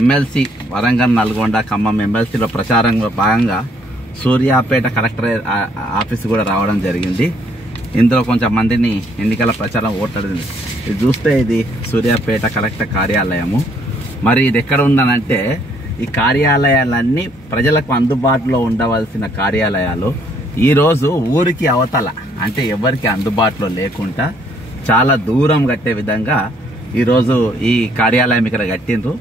MLC Warangal Nalgonda Khammam ఎమ్మెల్సీలో ప్రచారంలో భాగంగా Suryapet collector office కూడా రావడం జరిగింది. ఇందులో కొంచెం మందిని ఎన్నికల ప్రచారం ఓట్లాడింది. ఇది చూస్తే ఇది సూర్యాపేట కలెక్టర్ కార్యాలయము. మరి ఇది ఎక్కడ ఉందనంటే ఈ కార్యాలయాలన్నీ ప్రజలకు అందుబాటులో ఉండవలసిన కార్యాలయాలు ఈరోజు ఊరికి అవతల అంటే ఎవరికి అందుబాటులో లేకుండా చాలా దూరం కట్టే విధంగా ఈరోజు ఈ కార్యాలయం ఇక్కడ కట్టిండ్రు.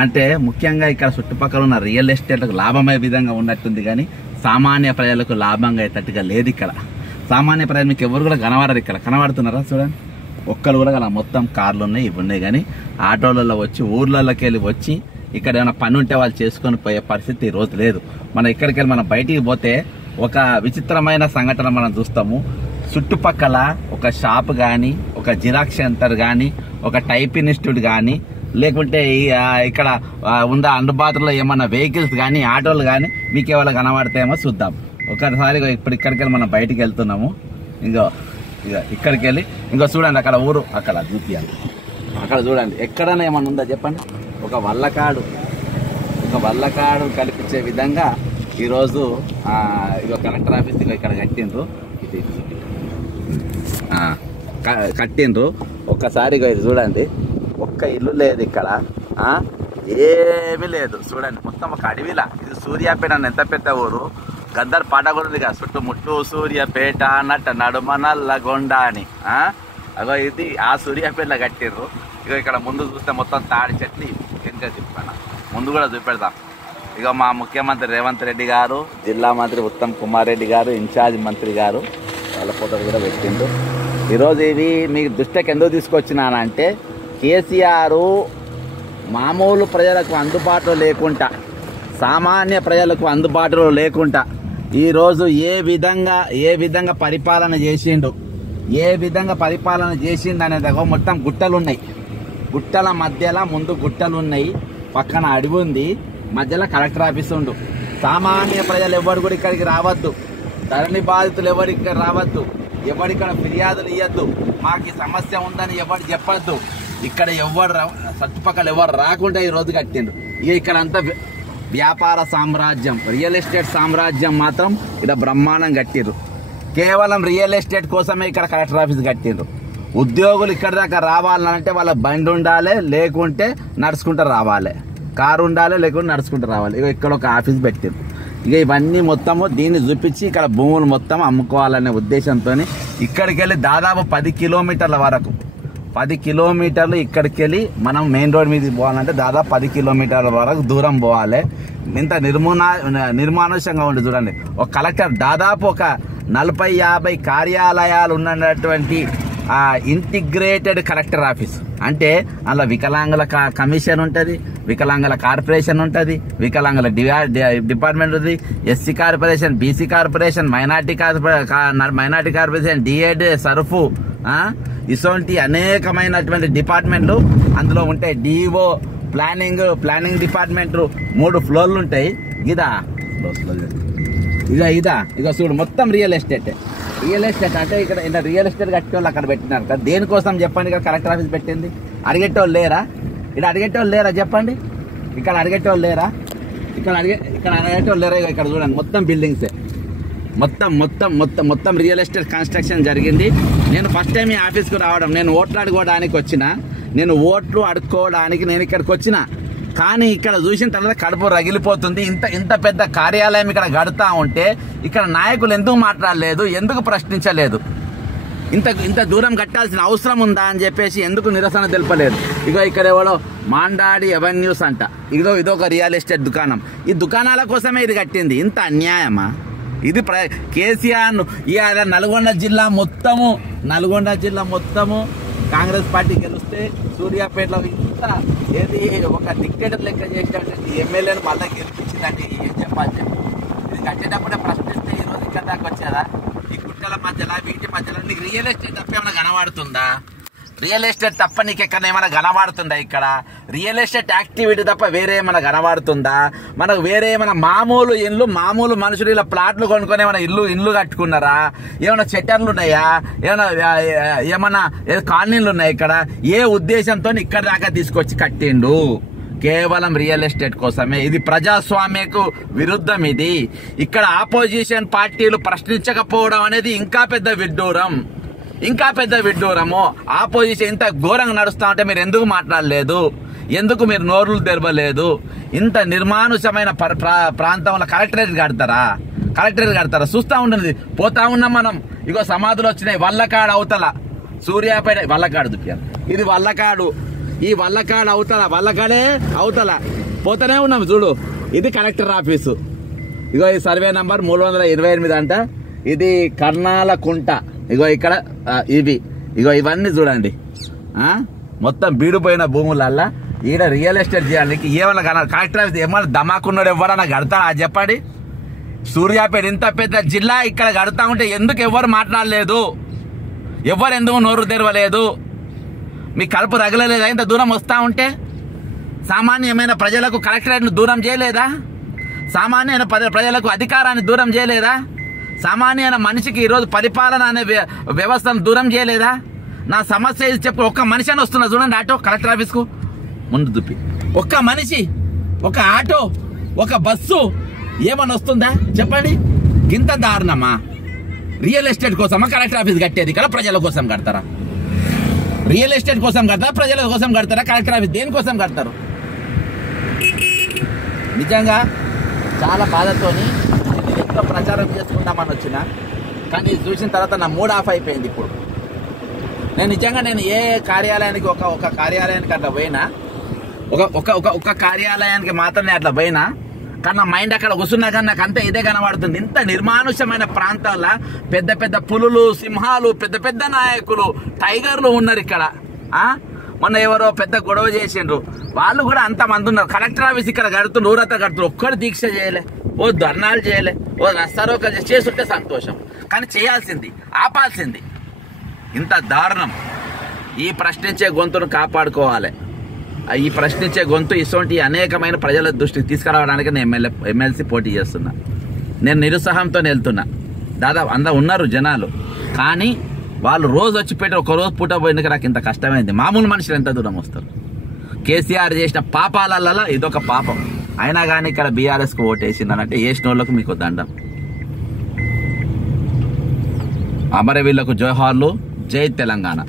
అంటే ముఖ్యంగా ఇక్కడ చుట్టుపక్కల ఉన్న రియల్ ఎస్టేట్లకు లాభమయ్యే విధంగా ఉన్నట్టుంది, కానీ సామాన్య ప్రజలకు లాభంగా అయ్యేటట్టుగా లేదు. ఇక్కడ సామాన్య ప్రజలు మీకు ఎవరు కూడా కనబడరు. ఇక్కడ కనబడుతున్నారా చూడండి, ఒక్కరు కూడా కదా, మొత్తం కార్లు ఉన్నాయి, ఇవి ఉన్నాయి. కానీ ఆటోలలో వచ్చి ఊర్లలోకి వెళ్ళి వచ్చి ఇక్కడ ఏమైనా పని ఉంటే వాళ్ళు చేసుకొని పోయే పరిస్థితి ఈ రోజు లేదు. మనం ఇక్కడికి వెళ్ళి మనం బయటికి పోతే ఒక విచిత్రమైన సంఘటన మనం చూస్తాము. చుట్టుపక్కల ఒక షాప్ కానీ, ఒక జిరాక్స్ సెంటర్ కానీ, ఒక టైప్ ఇన్స్టిట్యూట్ కానీ, లేకుంటే ఇక్కడ ఉన్న అందుబాటులో ఏమన్నా వెహికల్స్ కానీ ఆటోలు కానీ మీకు ఏమైనా కనబడతాయేమో చూద్దాం. ఒకసారి ఇప్పుడు ఇక్కడికి వెళ్ళి మనం బయటికి వెళ్తున్నాము. ఇక్కడికి వెళ్ళి చూడండి, అక్కడ ఊరు అక్కడ చూపియాలి. అక్కడ చూడండి ఎక్కడైనా ఏమన్నా ఉందా చెప్పండి. ఒక వల్లకాడు కల్పించే విధంగా ఈరోజు కలెక్టర్ ఆఫీస్ ఇక్కడ కట్టిండ్రు. కట్టిండ్రు ఒక్కసారి చూడండి, ఒక్క ఇల్లు లేదు ఇక్కడ, ఏమీ లేదు. చూడండి మొత్తం ఒక అడవిలా. ఇది సూర్యాపేట ఎంత పెద్ద ఊరు. గద్దర్ పాట కూడా ఉంది కదా, చుట్టుముట్టు సూర్యాపేట అన్నట్ట నడుమ నల్లగొండ అని. అగో ఇది ఆ సూర్యాపేటలో కట్టిర్రు. ఇక ఇక్కడ ముందు చూస్తే మొత్తం తాడి చెట్లు ఇంకా చెప్పాను, ముందు కూడా చూపెడతాం. ఇక మా ముఖ్యమంత్రి రేవంత్ రెడ్డి గారు, జిల్లా మంత్రి ఉత్తమ్ కుమార్ రెడ్డి గారు, ఇన్ఛార్జ్ మంత్రి గారు వాళ్ళ ఫోటోలు కూడా పెట్టిండ్రు. ఈరోజు ఇవి మీకు దృష్టికి ఎందుకు తీసుకొచ్చినానంటే కేసీఆర్ మామూలు ప్రజలకు అందుబాటులో లేకుండా, సామాన్య ప్రజలకు అందుబాటులో లేకుండా ఈరోజు ఏ విధంగా పరిపాలన చేసిండు అనేది మొత్తం గుట్టలు ఉన్నాయి. గుట్టల మధ్యలో ముందు గుట్టలు ఉన్నాయి, పక్కన అడవి ఉంది, మధ్యలో కలెక్టర్ ఆఫీస్ ఉండు. సామాన్య ప్రజలు ఎవరు కూడా ఇక్కడికి రావద్దు, ధరణి బాధితులు ఎవరు ఇక్కడ రావద్దు, ఎవరిక్కడ ఫిర్యాదులు ఇవ్వద్దు, మాకు ఈ సమస్య ఉందని ఎవరు చెప్పద్దు. ఇక్కడ చుట్టుపక్కల ఎవరు రాకుండా ఈ రోజు కట్టిండు. ఇక్కడ అంతా వ్యాపార సామ్రాజ్యం, రియల్ ఎస్టేట్ సామ్రాజ్యం మాత్రం ఇక్కడ బ్రహ్మాండం కట్టిర్రు. కేవలం రియల్ ఎస్టేట్ కోసమే ఇక్కడ కలెక్టర్ ఆఫీస్ కట్టిండ్రు. ఉద్యోగులు ఇక్కడ దాకా రావాలంటే వాళ్ళ బండి ఉండాలి, లేకుంటే నడుచుకుంటూ రావాలి. కారు ఉండాలి, లేకుంటే నడుచుకుంటూ రావాలి. ఇక్కడ ఒక ఆఫీస్ పెట్టిండ్రు. ఇవన్నీ మొత్తము దీన్ని చూపించి ఇక్కడ భూములు మొత్తం అమ్ముకోవాలనే ఉద్దేశంతో ఇక్కడికి వెళ్ళి దాదాపు 10 కిలోమీటర్ల వరకు, 10 కిలోమీటర్లు ఇక్కడికి వెళ్ళి మనం మెయిన్ రోడ్ మీద పోవాలంటే దాదాపు 10 కిలోమీటర్ల వరకు దూరం పోవాలి. ఇంత నిర్మానుష్యంగా ఉంది చూడండి. ఒక కలెక్టర్ దాదాపు ఒక 40-50 కార్యాలయాలు ఉన్నటువంటి ఇంటిగ్రేటెడ్ కలెక్టర్ ఆఫీస్. అంటే అందులో వికలాంగుల కమిషన్ ఉంటుంది, వికలాంగుల కార్పొరేషన్ ఉంటుంది, వికలాంగుల డిపార్ట్మెంట్ ఉంది, SC corporation, BC corporation, minority corporation, D Ed, సర్ఫు, ఇటువంటి అనేకమైనటువంటి డిపార్ట్మెంట్లు అందులో ఉంటాయి. డిఓ, ప్లానింగ్ డిపార్ట్మెంట్ 3 ఫ్లోర్లు ఉంటాయి. ఇక చూడు మొత్తం రియల్ ఎస్టేట్ అంటే ఇక్కడ రియల్ ఎస్టేట్ కట్టే వాళ్ళు అక్కడ పెట్టినారు కదా. దేనికోసం చెప్పండి ఇక్కడ కలెక్టర్ ఆఫీస్ పెట్టింది? అడిగేటోళ్ళు లేరా? చెప్పండి. ఇక్కడ అడిగేటోళ్ళు లేరా? ఇక్కడ చూడండి మొత్తం బిల్డింగ్సే, మొత్తం రియల్ ఎస్టేట్ కన్స్ట్రక్షన్ జరిగింది. నేను ఫస్ట్ టైం ఈ ఆఫీస్కు రావడం, నేను ఓట్లు అడుకోవడానికి నేను ఇక్కడికి వచ్చిన. కానీ ఇక్కడ చూసిన తర్వాత కడుపు రగిలిపోతుంది. ఇంత పెద్ద కార్యాలయం ఇక్కడ గడుతూ ఉంటే ఇక్కడ నాయకులు ఎందుకు మాట్లాడలేదు, ఎందుకు ప్రశ్నించలేదు? ఇంత దూరం కట్టాల్సిన అవసరం ఉందా అని చెప్పేసి ఎందుకు నిరసన తెలపలేదు? ఇక్కడ ఎవరో మాండాడి ఎవెన్యూస్ అంట, ఇదొక రియల్ ఎస్టేట్ దుకాణం. ఈ దుకాణాల కోసమే ఇది కట్టింది. ఇంత అన్యాయమా ఇది? కేసీఆర్ నల్గొండ జిల్లా మొత్తము కాంగ్రెస్ పార్టీ గెలిస్తే సూర్యాపేటలో ఇంత ఒక డిక్టేటర్ లెక్క చేసినటువంటి ఎమ్మెల్యేను మళ్ళీ గెలిపించిందండి. ఏం చెప్పాలి? ఇది కట్టేటప్పుడే ప్రశ్నిస్తే ఈరోజు ఇక్కడ దాకా వచ్చేదా? ఈ గుట్టల మధ్యలో వీటి మధ్యలో నీకు రియల్ ఎస్టేట్ తప్ప ఏమైనా కనబడుతుందా? రియల్ ఎస్టేట్ తప్ప నీకు ఎక్కడ ఏమైనా కనబడుతుందా? ఇక్కడ రియల్ ఎస్టేట్ యాక్టివిటీ తప్ప వేరే ఏమైనా కనబడుతుందా? మనకు వేరే ఏమైనా మామూలు ఇల్లు, మామూలు మనుషులు ఇలా ప్లాట్లు కొనుక్కొని ఏమైనా ఇల్లు కట్టుకున్నారా? ఏమైనా షట్టర్లు ఉన్నాయా? ఏమైనా కాలనీలు ఉన్నాయా? ఇక్కడ ఏ ఉద్దేశంతో ఇక్కడ దాకా తీసుకొచ్చి కట్టిండు? కేవలం రియల్ ఎస్టేట్ కోసమే. ఇది ప్రజాస్వామ్యకు విరుద్ధం. ఇది ఇక్కడ ఆపోజిషన్ పార్టీలు ప్రశ్నించకపోవడం అనేది ఇంకా పెద్ద విడ్డూరము. ఆపోజిషన్ ఇంత ఘోరంగా నడుస్తా ఉంటే మీరు ఎందుకు మాట్లాడలేదు? ఎందుకు మీరు నోరులు తెరవలేదు? ఇంత నిర్మానుషమైన ప్రాంతంలో కలెక్టరేట్ కడతారా? చూస్తా ఉండదు. పోతా ఉన్నాం మనం. ఇగో సమాధులు వచ్చినాయి. వల్లకాడు అవతల, సూర్యాపేట వల్లకాడు దుప్పారు. ఇది వల్లకాడు. ఈ వల్లకాడు అవతల, వల్లకాడే అవతల పోతానే ఉన్నాం చూడు. ఇది కలెక్టర్ ఆఫీసు. ఇగో ఈ సర్వే నంబర్ 328 అంట. ఇది కర్ణాల కుంట. ఇగో ఇక్కడ ఇవన్నీ చూడండి. మొత్తం బీడిపోయిన భూములల్లా ఈడ రియల్ ఎస్టేట్ చేయడానికి ఏమన్నా కలెక్టర్ ఆఫీస్ ఏమన్నా దమాకున్నాడు? ఎవరన్నా కడతారా చెప్పండి? సూర్యాపేట ఇంత పెద్ద జిల్లా, ఇక్కడ కడతా ఉంటే ఎందుకు ఎవరు మాట్లాడలేదు? ఎందుకు నోరు తెరవలేదు? మీ కడుపు రగలలేదా? ఇంత దూరం వస్తా ఉంటే సామాన్యమైన ప్రజలకు కలెక్టరేట్ను దూరం చేయలేదా? సామాన్యమైన ప్రజలకు అధికారాన్ని దూరం చేయలేదా? సామాన్యమైన మనిషికి ఈరోజు పరిపాలన అనే వ్యవస్థను దూరం చేయలేదా? నా సమస్య ఇది చెప్పు. ఒక్క మనిషి అని వస్తున్నా చూడండి ఆటో కలెక్టర్ ఆఫీస్కు ముందు దుప్పి. ఒక్క మనిషి, ఒక ఆటో, ఒక బస్సు ఏమని వస్తుందా చెప్పండి? ఇంత దారుణమా? రియల్ ఎస్టేట్ కోసమా కలెక్టర్ ఆఫీస్ కట్టేది? ఇక్కడ ప్రజల కోసం కడతారా? రియల్ ఎస్టేట్ కోసం కడతారా? ప్రజల కోసం కడతారా? కలెక్టర్ ఆఫీస్ దేనికోసం కడతారు? నిజంగా చాలా బాధతోని ఎంతో ప్రచారం చేసుకుందామని వచ్చిన, కానీ ఇది చూసిన తర్వాత నా మూడ్ ఆఫ్ అయిపోయింది. ఇప్పుడు నేను ఏ కార్యాలయానికి ఒక కార్యాలయానికి అట్లా పోయినా, ఒక కార్యాలయానికి మాత్రమే అట్లా పోయినా, కానీ నా మైండ్ అక్కడ కూర్చున్నా కానీ నాకు అంతా ఇదే కనబడుతుంది. ఇంత నిర్మానుషమైన ప్రాంతాల్లో పెద్ద పెద్ద పులులు, సింహాలు, పెద్ద పెద్ద నాయకులు, టైగర్లు ఉన్నారు ఇక్కడ. మొన్న ఎవరో పెద్ద గొడవ చేసిండ్రు, వాళ్ళు కూడా అంతమంది ఉన్నారు. కలెక్టర్ ఆఫీస్ ఇక్కడ కడుతున్నారు, ఊరంతా కడుతున్నారు. ఒక్కడు దీక్ష చేయలే, ఓ ధర్నాలు చేయలే, ఓ రస్తారోక చేస్తుంటే సంతోషం, కానీ చేయాల్సింది, ఆపాల్సింది. ఇంత దారుణం. ఈ ప్రశ్నించే గొంతును కాపాడుకోవాలి. ఈ ప్రశ్నించే గొంతు ఇటువంటి అనేకమైన ప్రజల దృష్టికి తీసుకురావడానికి నేను ఎమ్మెల్సీ పోటీ చేస్తున్నా. నేను నిరుత్సాహంతో వెళ్తున్నా. దాదాపు అందరూ ఉన్నారు జనాలు, కానీ వాళ్ళు రోజు వచ్చి పెట్టి ఒక రోజు పూట పోయినాక నాకు ఇంత కష్టమైంది. మామూలు మనుషులు ఎంత దూరం వస్తారు? కేసీఆర్ చేసిన పాపాలలో ఇదొక పాపం. అయినా కానీ ఇక్కడ బీఆర్ఎస్కు ఓటేసిందనంటే వేసిన వాళ్ళకు మీకు దండం. అమరవీళ్లకు జోహార్లు. జై తెలంగాణ.